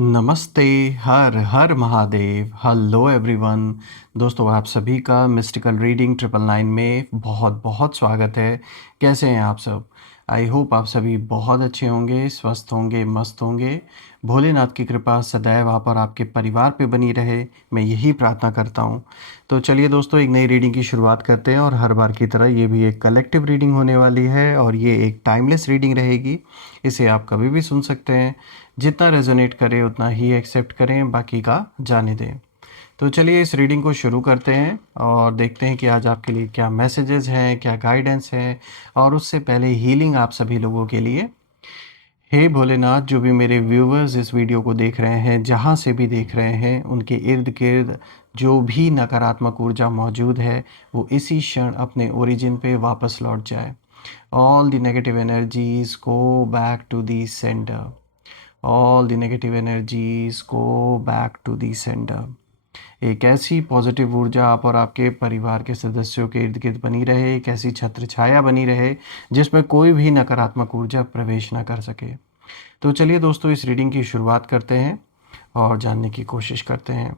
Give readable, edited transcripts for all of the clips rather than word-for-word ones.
नमस्ते, हर हर Mahadev, hello everyone. दोस्तों आप सभी का मिस्टिकल रीडिंग 999 में बहुत बहुत स्वागत है। कैसे हैं आप सब? आई होप आप सभी बहुत अच्छे होंगे, स्वस्थ होंगे, मस्त होंगे। भोलेनाथ की कृपा सदैव आप और आपके परिवार पे बनी रहे, मैं यही प्रार्थना करता हूँ। तो चलिए दोस्तों, एक नई रीडिंग की शुरुआत करते हैं और हर बार की तरह ये भी एक कलेक्टिव रीडिंग होने वाली है और ये एक टाइमलेस रीडिंग रहेगी। इसे आप कभी भी सुन सकते हैं। जितना रेजोनेट करे उतना ही एक्सेप्ट करें, बाकी का जाने दें। तो चलिए इस रीडिंग को शुरू करते हैं और देखते हैं कि आज आपके लिए क्या मैसेजेस हैं, क्या गाइडेंस है। और उससे पहले हीलिंग आप सभी लोगों के लिए। हे भोलेनाथ, जो भी मेरे व्यूवर्स इस वीडियो को देख रहे हैं, जहाँ से भी देख रहे हैं, उनके इर्द गिर्द जो भी नकारात्मक ऊर्जा मौजूद है वो इसी क्षण अपने ओरिजिन पे वापस लौट जाए। All the negative energies go back to the centre. All the negative energies go back to the centre. एक ऐसी पॉजिटिव ऊर्जा आप और आपके परिवार के सदस्यों के इर्द गिर्द बनी रहे, एक ऐसी छत्र छाया बनी रहे जिसमें कोई भी नकारात्मक ऊर्जा प्रवेश ना कर सके। तो चलिए दोस्तों, इस रीडिंग की शुरुआत करते हैं और जानने की कोशिश करते हैं।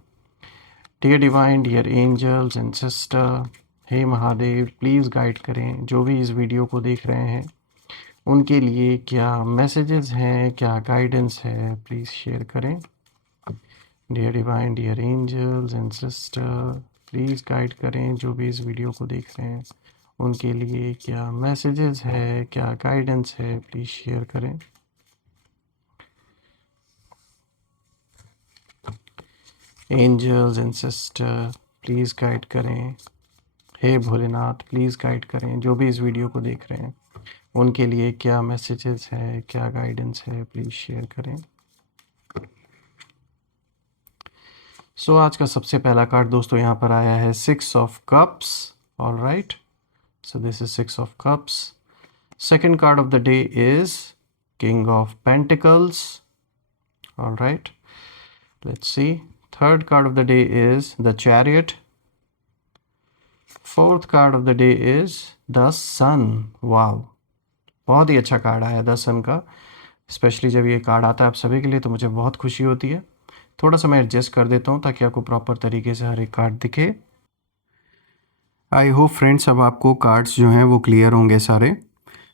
Dear divine, dear angels and sister, हे महादेव, प्लीज़ गाइड करें जो भी इस वीडियो को देख रहे हैं, उनके लिए क्या मैसेजेस हैं, क्या गाइडेंस है, प्लीज़ शेयर करें। Dear divine, dear angels and sister, please guide करें जो भी इस वीडियो को देख रहे हैं, उनके लिए क्या मैसेजेस है, क्या गाइडेंस है, प्लीज़ शेयर करें। Angels and sister, please guide करें। हे भोलेनाथ, प्लीज़ गाइड करें जो भी इस वीडियो को देख रहे हैं, उनके लिए क्या मैसेजेस है, क्या गाइडेंस है, प्लीज़ शेयर करें। सो आज का सबसे पहला कार्ड दोस्तों यहाँ पर आया है 6 of cups. All right, so this is 6 of cups. Second card of the day is king of pentacles. All right, let's see. Third card of the day is the chariot. Fourth card of the day is the sun. Wow, बहुत ही अच्छा card आया the सन का। Specially जब ये card आता है आप सभी के लिए तो मुझे बहुत खुशी होती है। थोड़ा सा मैं एडजस्ट कर देता हूँ ताकि आपको प्रॉपर तरीके से हर एक कार्ड दिखे। आई होप फ्रेंड्स अब आपको कार्ड्स जो हैं वो क्लियर होंगे सारे।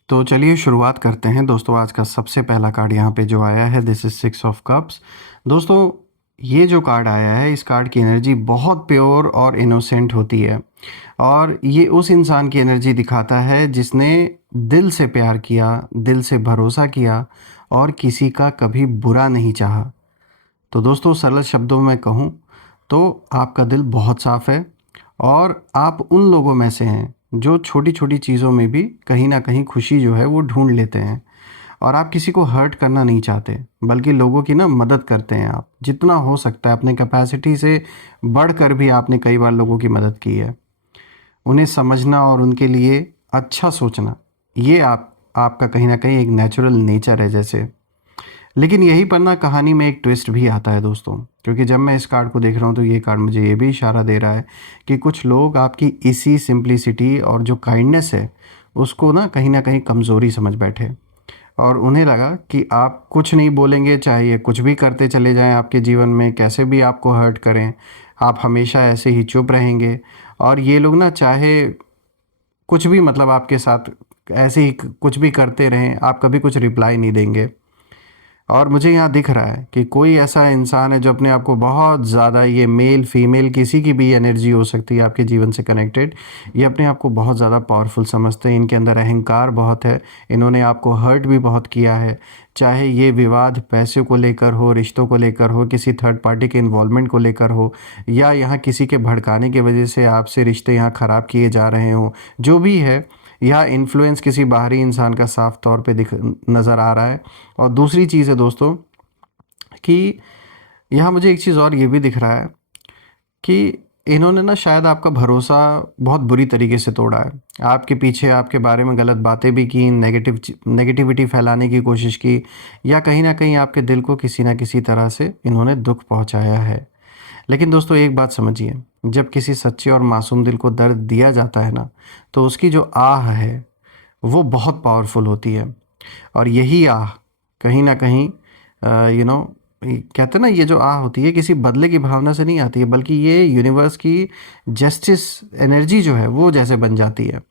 तो चलिए शुरुआत करते हैं दोस्तों। आज का सबसे पहला कार्ड यहाँ पे जो आया है, दिस इज 6 ऑफ कप्स। दोस्तों ये जो कार्ड आया है, इस कार्ड की एनर्जी बहुत प्योर और इनोसेंट होती है और ये उस इंसान की एनर्जी दिखाता है जिसने दिल से प्यार किया, दिल से भरोसा किया और किसी का कभी बुरा नहीं चाहा। तो दोस्तों सरल शब्दों में कहूँ तो आपका दिल बहुत साफ़ है और आप उन लोगों में से हैं जो छोटी छोटी चीज़ों में भी कहीं ना कहीं खुशी जो है वो ढूंढ लेते हैं और आप किसी को हर्ट करना नहीं चाहते, बल्कि लोगों की ना मदद करते हैं। आप जितना हो सकता है अपने कैपेसिटी से बढ़कर भी आपने कई बार लोगों की मदद की है। उन्हें समझना और उनके लिए अच्छा सोचना, ये आपका कहीं ना कहीं एक नेचुरल नेचर है जैसे। लेकिन यहीं पर ना कहानी में एक ट्विस्ट भी आता है दोस्तों, क्योंकि जब मैं इस कार्ड को देख रहा हूँ तो ये कार्ड मुझे ये भी इशारा दे रहा है कि कुछ लोग आपकी इसी सिंप्लिसिटी और जो काइंडनेस है उसको ना कहीं कमज़ोरी समझ बैठे और उन्हें लगा कि आप कुछ नहीं बोलेंगे, चाहे ये कुछ भी करते चले जाएं आपके जीवन में, कैसे भी आपको हर्ट करें, आप हमेशा ऐसे ही चुप रहेंगे। और ये लोग ना चाहे कुछ भी मतलब आपके साथ ऐसे ही कुछ भी करते रहें, आप कभी कुछ रिप्लाई नहीं देंगे। और मुझे यहाँ दिख रहा है कि कोई ऐसा इंसान है जो अपने आप को बहुत ज़्यादा, ये मेल फीमेल किसी की भी एनर्जी हो सकती है आपके जीवन से कनेक्टेड, ये अपने आप को बहुत ज़्यादा पावरफुल समझते हैं। इनके अंदर अहंकार बहुत है, इन्होंने आपको हर्ट भी बहुत किया है। चाहे ये विवाद पैसे को लेकर हो, रिश्तों को लेकर हो, किसी थर्ड पार्टी के इन्वॉल्वमेंट को लेकर हो, या यहाँ किसी के भड़काने की वजह से आपसे रिश्ते यहाँ ख़राब किए जा रहे हों, जो भी है, या इन्फ्लुएंस किसी बाहरी इंसान का साफ तौर पे दिख नज़र आ रहा है। और दूसरी चीज़ है दोस्तों कि यहाँ मुझे एक चीज़ और ये भी दिख रहा है कि इन्होंने ना शायद आपका भरोसा बहुत बुरी तरीके से तोड़ा है। आपके पीछे आपके बारे में गलत बातें भी की, नेगेटिविटी फैलाने की कोशिश की, या कहीं ना कहीं आपके दिल को किसी ना किसी तरह से इन्होंने दुख पहुंचाया है। लेकिन दोस्तों एक बात समझिए, जब किसी सच्चे और मासूम दिल को दर्द दिया जाता है ना, तो उसकी जो आह है वो बहुत पावरफुल होती है। और यही आह कहीं ना कहीं यू नो कहते हैं ना, ये जो आह होती है किसी बदले की भावना से नहीं आती है, बल्कि ये यूनिवर्स की जस्टिस एनर्जी जो है वो जैसे बन जाती है।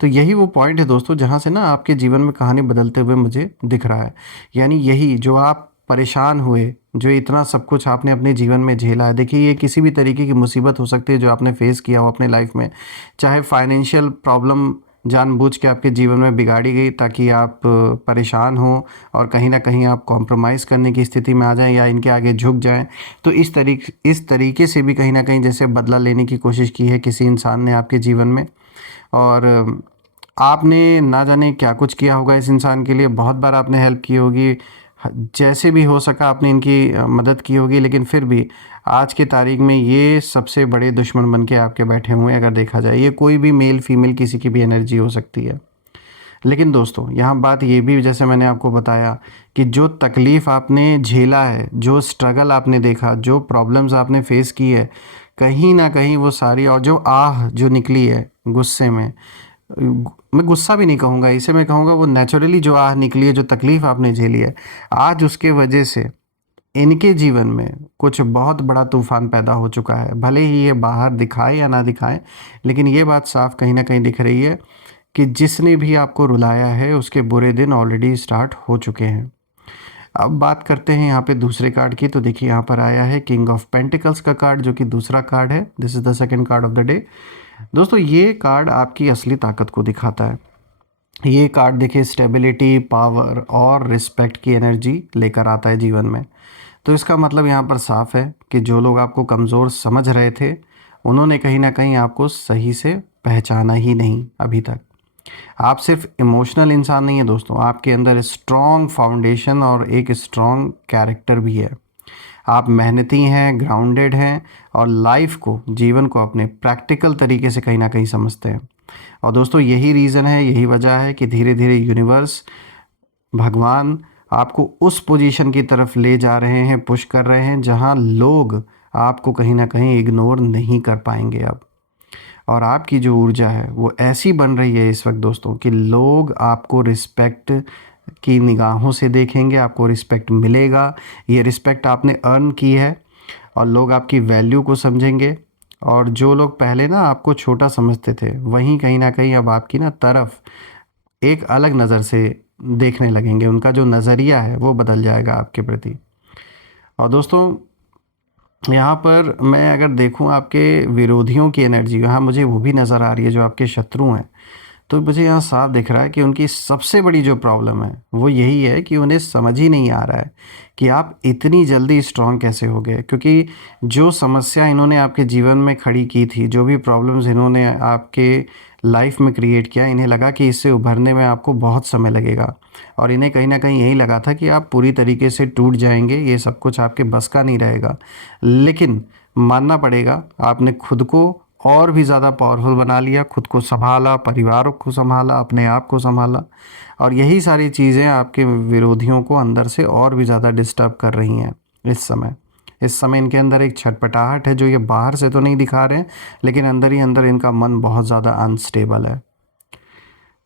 तो यही वो पॉइंट है दोस्तों, जहाँ से ना आपके जीवन में कहानी बदलते हुए मुझे दिख रहा है। यानी यही जो आप परेशान हुए, जो इतना सब कुछ आपने अपने जीवन में झेला है, देखिए ये किसी भी तरीके की मुसीबत हो सकती है जो आपने फेस किया हो अपने लाइफ में। चाहे फाइनेंशियल प्रॉब्लम जानबूझ के आपके जीवन में बिगाड़ी गई ताकि आप परेशान हो और कहीं ना कहीं आप कॉम्प्रोमाइज़ करने की स्थिति में आ जाएं या इनके आगे झुक जाएं। तो इस तरीके से भी कहीं ना कहीं जैसे बदला लेने की कोशिश की है किसी इंसान ने आपके जीवन में। और आपने ना जाने क्या कुछ किया होगा इस इंसान के लिए, बहुत बार आपने हेल्प की होगी, जैसे भी हो सका आपने इनकी मदद की होगी, लेकिन फिर भी आज की तारीख में ये सबसे बड़े दुश्मन बन के आपके बैठे हुए हैं। अगर देखा जाए, ये कोई भी मेल फीमेल किसी की भी एनर्जी हो सकती है। लेकिन दोस्तों यहाँ बात ये भी, जैसे मैंने आपको बताया, कि जो तकलीफ़ आपने झेला है, जो स्ट्रगल आपने देखा, जो प्रॉब्लम्स आपने फेस की है, कहीं ना कहीं वो सारी, और जो आह जो निकली है गुस्से में, मैं गुस्सा भी नहीं कहूँगा इसे, मैं कहूँगा वो नेचुरली जो आह निकली है, जो तकलीफ़ आपने झेली है, आज उसके वजह से इनके जीवन में कुछ बहुत बड़ा तूफान पैदा हो चुका है। भले ही ये बाहर दिखाए या ना दिखाए, लेकिन ये बात साफ कहीं ना कहीं दिख रही है कि जिसने भी आपको रुलाया है उसके बुरे दिन ऑलरेडी स्टार्ट हो चुके हैं। अब बात करते हैं यहाँ पे दूसरे कार्ड की। तो देखिए यहाँ पर आया है किंग ऑफ पेंटिकल्स का कार्ड, जो कि दूसरा कार्ड है। This is the second card of the day. दोस्तों ये कार्ड आपकी असली ताकत को दिखाता है। ये कार्ड देखिए स्टेबिलिटी, पावर और रिस्पेक्ट की एनर्जी लेकर आता है जीवन में। तो इसका मतलब यहाँ पर साफ है कि जो लोग आपको कमज़ोर समझ रहे थे, उन्होंने कहीं ना कहीं आपको सही से पहचाना ही नहीं अभी तक। आप सिर्फ इमोशनल इंसान नहीं है दोस्तों, आपके अंदर स्ट्रॉन्ग फाउंडेशन और एक स्ट्रॉन्ग कैरेक्टर भी है। आप मेहनती हैं, ग्राउंडेड हैं और लाइफ को, जीवन को अपने प्रैक्टिकल तरीके से कहीं ना कहीं समझते हैं। और दोस्तों यही रीज़न है, यही वजह है कि धीरे धीरे यूनिवर्स, भगवान आपको उस पोजीशन की तरफ ले जा रहे हैं, पुश कर रहे हैं, जहां लोग आपको कहीं ना कहीं इग्नोर नहीं कर पाएंगे अब। और आपकी जो ऊर्जा है वो ऐसी बन रही है इस वक्त दोस्तों कि लोग आपको रिस्पेक्ट की निगाहों से देखेंगे, आपको रिस्पेक्ट मिलेगा। ये रिस्पेक्ट आपने अर्न की है और लोग आपकी वैल्यू को समझेंगे। और जो लोग पहले ना आपको छोटा समझते थे, वहीं कहीं ना कहीं अब आपकी ना तरफ एक अलग नज़र से देखने लगेंगे। उनका जो नज़रिया है वो बदल जाएगा आपके प्रति। और दोस्तों यहाँ पर मैं अगर देखूँ आपके विरोधियों की एनर्जी, यहाँ मुझे वो भी नज़र आ रही है, जो आपके शत्रु हैं। तो मुझे यहाँ साफ दिख रहा है कि उनकी सबसे बड़ी जो प्रॉब्लम है वो यही है कि उन्हें समझ ही नहीं आ रहा है कि आप इतनी जल्दी स्ट्रांग कैसे हो गए। क्योंकि जो समस्या इन्होंने आपके जीवन में खड़ी की थी, जो भी प्रॉब्लम्स इन्होंने आपके लाइफ में क्रिएट किया, इन्हें लगा कि इससे उभरने में आपको बहुत समय लगेगा। और इन्हें कहीं ना कहीं यही लगा था कि आप पूरी तरीके से टूट जाएंगे, ये सब कुछ आपके बस का नहीं रहेगा। लेकिन मानना पड़ेगा, आपने खुद को और भी ज़्यादा पावरफुल बना लिया, खुद को संभाला, परिवार को संभाला, अपने आप को संभाला। और यही सारी चीज़ें आपके विरोधियों को अंदर से और भी ज़्यादा डिस्टर्ब कर रही हैं इस समय इनके अंदर एक छटपटाहट है, जो ये बाहर से तो नहीं दिखा रहे हैं, लेकिन अंदर ही अंदर इनका मन बहुत ज़्यादा अनस्टेबल है।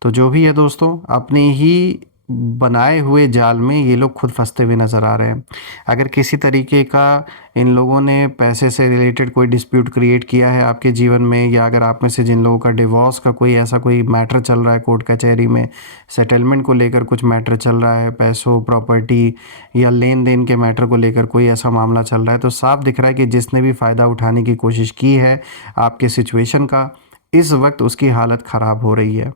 तो जो भी है दोस्तों, अपने ही बनाए हुए जाल में ये लोग खुद फंसते हुए नज़र आ रहे हैं। अगर किसी तरीके का इन लोगों ने पैसे से रिलेटेड कोई डिस्प्यूट क्रिएट किया है आपके जीवन में, या अगर आप में से जिन लोगों का डिवोर्स का कोई ऐसा कोई मैटर चल रहा है, कोर्ट कचहरी में सेटलमेंट को लेकर कुछ मैटर चल रहा है, पैसों, प्रॉपर्टी या लेन देन के मैटर को लेकर कोई ऐसा मामला चल रहा है, तो साफ दिख रहा है कि जिसने भी फ़ायदा उठाने की कोशिश की है आपके सिचुएशन का, इस वक्त उसकी हालत ख़राब हो रही है।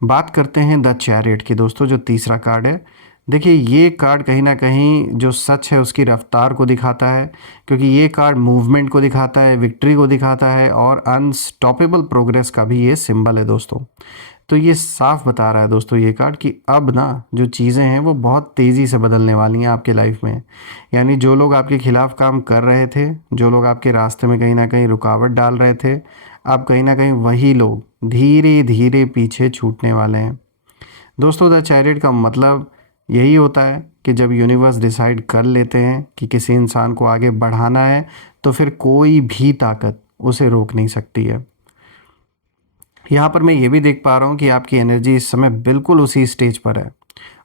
बात करते हैं द चैरियट की दोस्तों, जो तीसरा कार्ड है। देखिए ये कार्ड कहीं ना कहीं जो सच है उसकी रफ्तार को दिखाता है, क्योंकि ये कार्ड मूवमेंट को दिखाता है, विक्ट्री को दिखाता है और अनस्टॉपेबल प्रोग्रेस का भी ये सिंबल है दोस्तों। तो ये साफ बता रहा है दोस्तों ये कार्ड कि अब ना जो चीज़ें हैं वो बहुत तेज़ी से बदलने वाली हैं आपके लाइफ में। यानी जो लोग आपके खिलाफ़ काम कर रहे थे, जो लोग आपके रास्ते में कहीं ना कहीं रुकावट डाल रहे थे, अब कहीं ना कहीं वही लोग धीरे धीरे पीछे छूटने वाले हैं दोस्तों। द चैरियट का मतलब यही होता है कि जब यूनिवर्स डिसाइड कर लेते हैं कि किसी इंसान को आगे बढ़ाना है, तो फिर कोई भी ताकत उसे रोक नहीं सकती है। यहाँ पर मैं ये भी देख पा रहा हूँ कि आपकी एनर्जी इस समय बिल्कुल उसी स्टेज पर है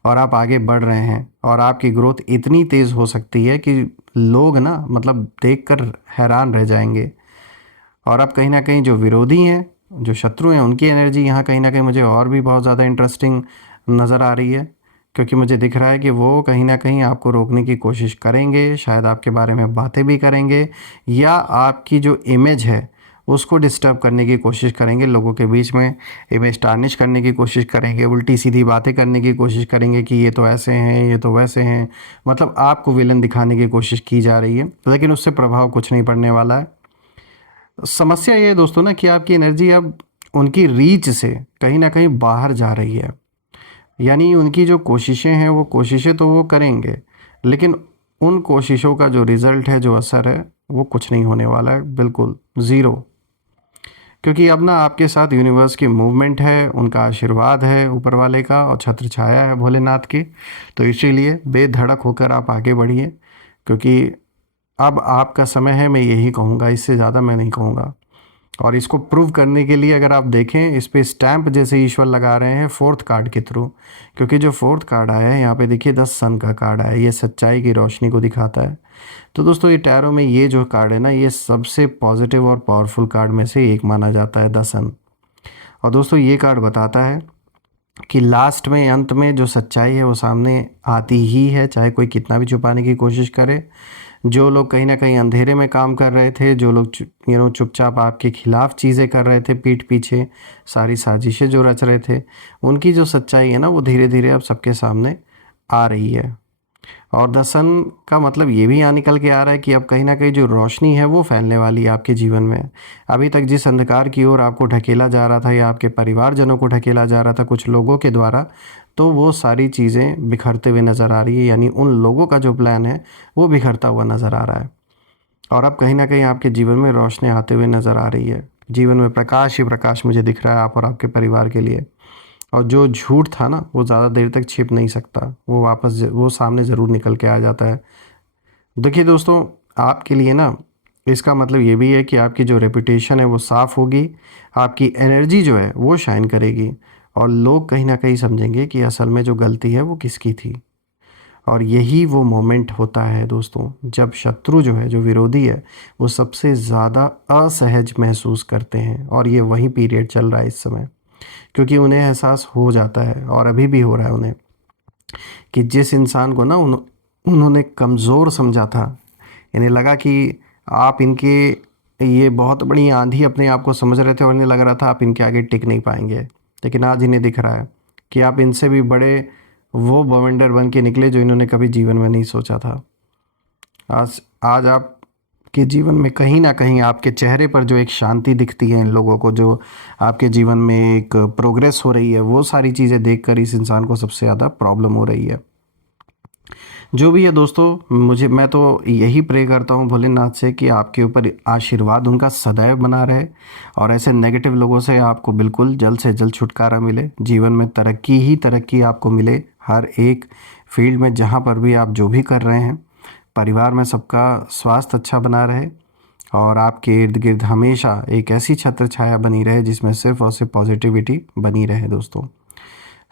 और आप आगे बढ़ रहे हैं और आपकी ग्रोथ इतनी तेज़ हो सकती है कि लोग ना मतलब देखकर हैरान रह जाएंगे। और अब कहीं ना कहीं जो विरोधी हैं, जो शत्रु हैं, उनकी एनर्जी यहाँ कहीं ना कहीं मुझे और भी बहुत ज़्यादा इंटरेस्टिंग नज़र आ रही है, क्योंकि मुझे दिख रहा है कि वो कहीं ना कहीं आपको रोकने की कोशिश करेंगे, शायद आपके बारे में बातें भी करेंगे, या आपकी जो इमेज है उसको डिस्टर्ब करने की कोशिश करेंगे, लोगों के बीच में इमेज टार्निश करने की कोशिश करेंगे, उल्टी सीधी बातें करने की कोशिश करेंगे कि ये तो ऐसे हैं, ये तो वैसे हैं, मतलब आपको विलन दिखाने की कोशिश की जा रही है, लेकिन उससे प्रभाव कुछ नहीं पड़ने वाला है। समस्या ये है दोस्तों ना कि आपकी एनर्जी अब उनकी रीच से कहीं ना कहीं बाहर जा रही है। यानी उनकी जो कोशिशें हैं, वो कोशिशें तो वो करेंगे, लेकिन उन कोशिशों का जो रिज़ल्ट है, जो असर है, वो कुछ नहीं होने वाला है, बिल्कुल ज़ीरो। क्योंकि अब ना आपके साथ यूनिवर्स की मूवमेंट है, उनका आशीर्वाद है ऊपर वाले का, और छत्र छाया है भोलेनाथ की। तो इसीलिए बेधड़क होकर आप आगे बढ़िए, क्योंकि अब आपका समय है, मैं यही कहूँगा, इससे ज़्यादा मैं नहीं कहूँगा। और इसको प्रूव करने के लिए अगर आप देखें, इस पे स्टैम्प जैसे ईश्वर लगा रहे हैं फोर्थ कार्ड के थ्रू, क्योंकि जो फोर्थ कार्ड आया है यहाँ पे देखिए 10 सन का कार्ड आया है, ये सच्चाई की रोशनी को दिखाता है। तो दोस्तों ये टैरो में ये जो कार्ड है ना, ये सबसे पॉजिटिव और पावरफुल कार्ड में से एक माना जाता है, द सन। और दोस्तों ये कार्ड बताता है कि लास्ट में, अंत में जो सच्चाई है वो सामने आती ही है, चाहे कोई कितना भी छुपाने की कोशिश करे। जो लोग कहीं ना कहीं अंधेरे में काम कर रहे थे, जो लोग चुपचाप आपके खिलाफ चीज़ें कर रहे थे, पीठ पीछे सारी साजिशें जो रच रहे थे, उनकी जो सच्चाई है ना, वो धीरे धीरे अब सबके सामने आ रही है। और द सन का मतलब ये भी यहाँ निकल के आ रहा है कि अब कहीं ना कहीं जो रोशनी है वो फैलने वाली है आपके जीवन में। अभी तक जिस अंधकार की ओर आपको ढकेला जा रहा था, या आपके परिवारजनों को ढकेला जा रहा था कुछ लोगों के द्वारा, तो वो सारी चीज़ें बिखरते हुए नज़र आ रही है। यानी उन लोगों का जो प्लान है वो बिखरता हुआ नज़र आ रहा है। और अब कहीं ना कहीं आपके जीवन में रोशनी आते हुए नज़र आ रही है। जीवन में प्रकाश ही प्रकाश मुझे दिख रहा है आप और आपके परिवार के लिए। और जो झूठ था ना, वो ज़्यादा देर तक छिप नहीं सकता, वो वापस वो सामने ज़रूर निकल के आ जाता है। देखिए दोस्तों, आपके लिए ना इसका मतलब ये भी है कि आपकी जो रेपुटेशन है वो साफ़ होगी, आपकी एनर्जी जो है वो शाइन करेगी, और लोग कहीं ना कहीं समझेंगे कि असल में जो गलती है वो किसकी थी। और यही वो मोमेंट होता है दोस्तों, जब शत्रु जो है, जो विरोधी है, वो सबसे ज़्यादा असहज महसूस करते हैं। और ये वही पीरियड चल रहा है इस समय, क्योंकि उन्हें एहसास हो जाता है, और अभी भी हो रहा है उन्हें, कि जिस इंसान को ना उन्होंने कमज़ोर समझा था, इन्हें लगा कि आप इनके, ये बहुत बड़ी आंधी अपने आप को समझ रहे थे, और इन्हें लग रहा था आप इनके आगे टिक नहीं पाएंगे। लेकिन आज इन्हें दिख रहा है कि आप इनसे भी बड़े वो बवंडर बन के निकले जो इन्होंने कभी जीवन में नहीं सोचा था। आज आज आपके जीवन में कहीं ना कहीं आपके चेहरे पर जो एक शांति दिखती है इन लोगों को, जो आपके जीवन में एक प्रोग्रेस हो रही है, वो सारी चीज़ें देखकर इस इंसान को सबसे ज़्यादा प्रॉब्लम हो रही है। जो भी है दोस्तों, मैं तो यही प्रे करता हूँ भोलेनाथ से कि आपके ऊपर आशीर्वाद उनका सदैव बना रहे, और ऐसे नेगेटिव लोगों से आपको बिल्कुल जल्द से जल्द छुटकारा मिले, जीवन में तरक्की ही तरक्की आपको मिले, हर एक फील्ड में जहाँ पर भी आप जो भी कर रहे हैं। परिवार में सबका स्वास्थ्य अच्छा बना रहे, और आपके इर्द गिर्द हमेशा एक ऐसी छत्र छाया बनी रहे जिसमें सिर्फ और सिर्फ पॉजिटिविटी बनी रहे दोस्तों।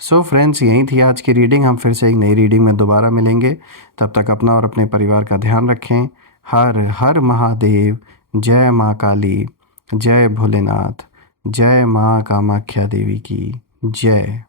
सो फ्रेंड्स, यही थी आज की रीडिंग। हम फिर से एक नई रीडिंग में दोबारा मिलेंगे। तब तक अपना और अपने परिवार का ध्यान रखें। हर हर महादेव। जय माँ काली, जय भोलेनाथ, जय माँ कामाख्या देवी की जय।